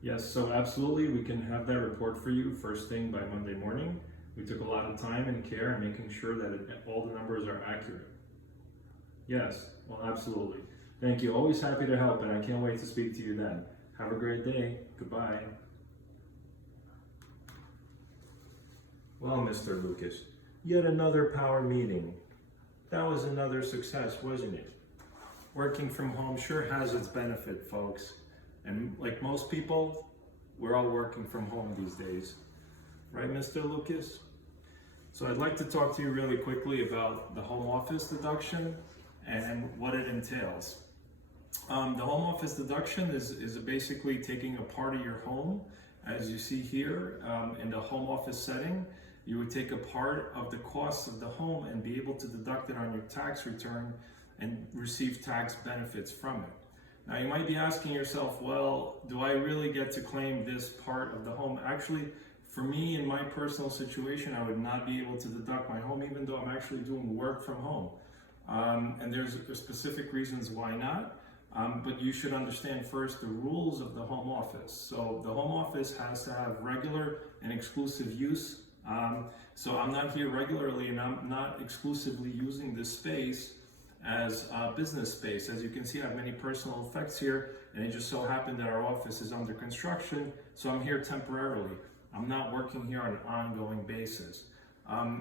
Yes, so absolutely, we can have that report for you first thing by Monday morning. We took a lot of time and care in making sure that all the numbers are accurate. Yes, well, absolutely. Thank you. Always happy to help, and I can't wait to speak to you then. Have a great day. Goodbye. Well, Mr. Lucas, yet another power meeting. That was another success, wasn't it? Working from home sure has its benefit, folks. And like most people, we're all working from home these days. Right, Mr. Lucas? So I'd like to talk to you really quickly about the home office deduction and what it entails. The home office deduction is basically taking a part of your home. As you see here, in the home office setting, you would take a part of the cost of the home and be able to deduct it on your tax return and receive tax benefits from it. Now you might be asking yourself, well, do I really get to claim this part of the home? Actually, for me, in my personal situation, I would not be able to deduct my home even though I'm actually doing work from home. And there's specific reasons why not. But you should understand first the rules of the home office. So the home office has to have regular and exclusive use. So I'm not here regularly and I'm not exclusively using this space as a business space. As you can see, I have many personal effects here, and it just so happened that our office is under construction, so I'm here temporarily. I'm not working here on an ongoing basis.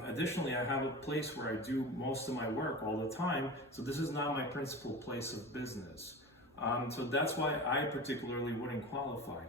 Additionally, I have a place where I do most of my work all the time, so this is not my principal place of business. So that's why I particularly wouldn't qualify.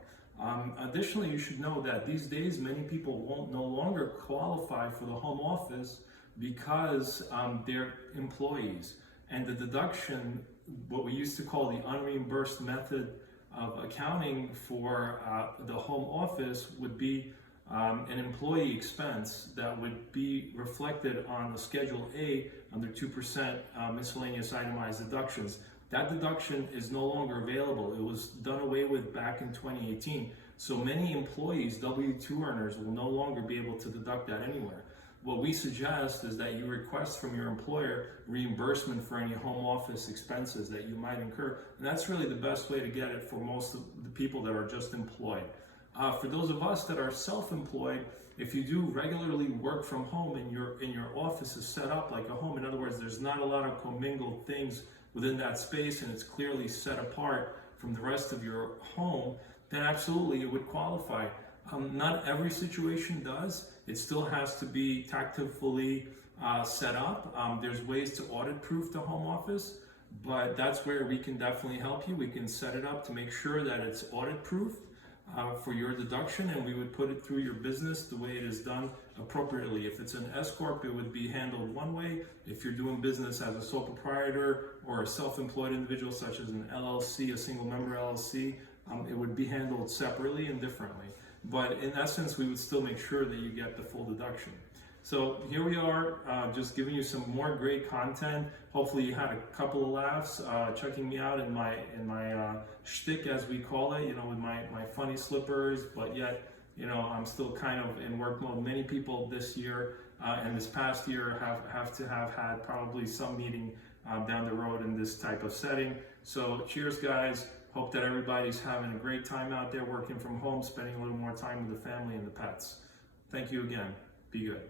Additionally, you should know that these days many people won't no longer qualify for the home office because they're employees. And the deduction, what we used to call the unreimbursed method of accounting for the home office, would be an employee expense that would be reflected on the Schedule A under 2% miscellaneous itemized deductions. That deduction is no longer available. It was done away with back in 2018. So many employees, W-2 earners, will no longer be able to deduct that anywhere. What we suggest is that you request from your employer reimbursement for any home office expenses that you might incur. And that's really the best way to get it for most of the people that are just employed. For those of us that are self-employed, if you do regularly work from home and your office is set up like a home, in other words, there's not a lot of commingled things within that space and it's clearly set apart from the rest of your home, then absolutely it would qualify. Not every situation does. It still has to be tactfully set up. There's ways to audit-proof the home office, but that's where we can definitely help you. We can set it up to make sure that it's audit-proof for your deduction, and we would put it through your business the way it is done appropriately. If it's an S-Corp, it would be handled one way. If you're doing business as a sole proprietor or a self-employed individual such as an LLC, a single-member LLC, it would be handled separately and differently. But in essence, we would still make sure that you get the full deduction. So here we are, just giving you some more great content. Hopefully you had a couple of laughs checking me out in my shtick, as we call it, with my funny slippers, but yet, I'm still kind of in work mode. Many people this year and this past year have to have had probably some meeting down the road in this type of setting. So cheers, guys. Hope that everybody's having a great time out there working from home, spending a little more time with the family and the pets. Thank you again. Be good.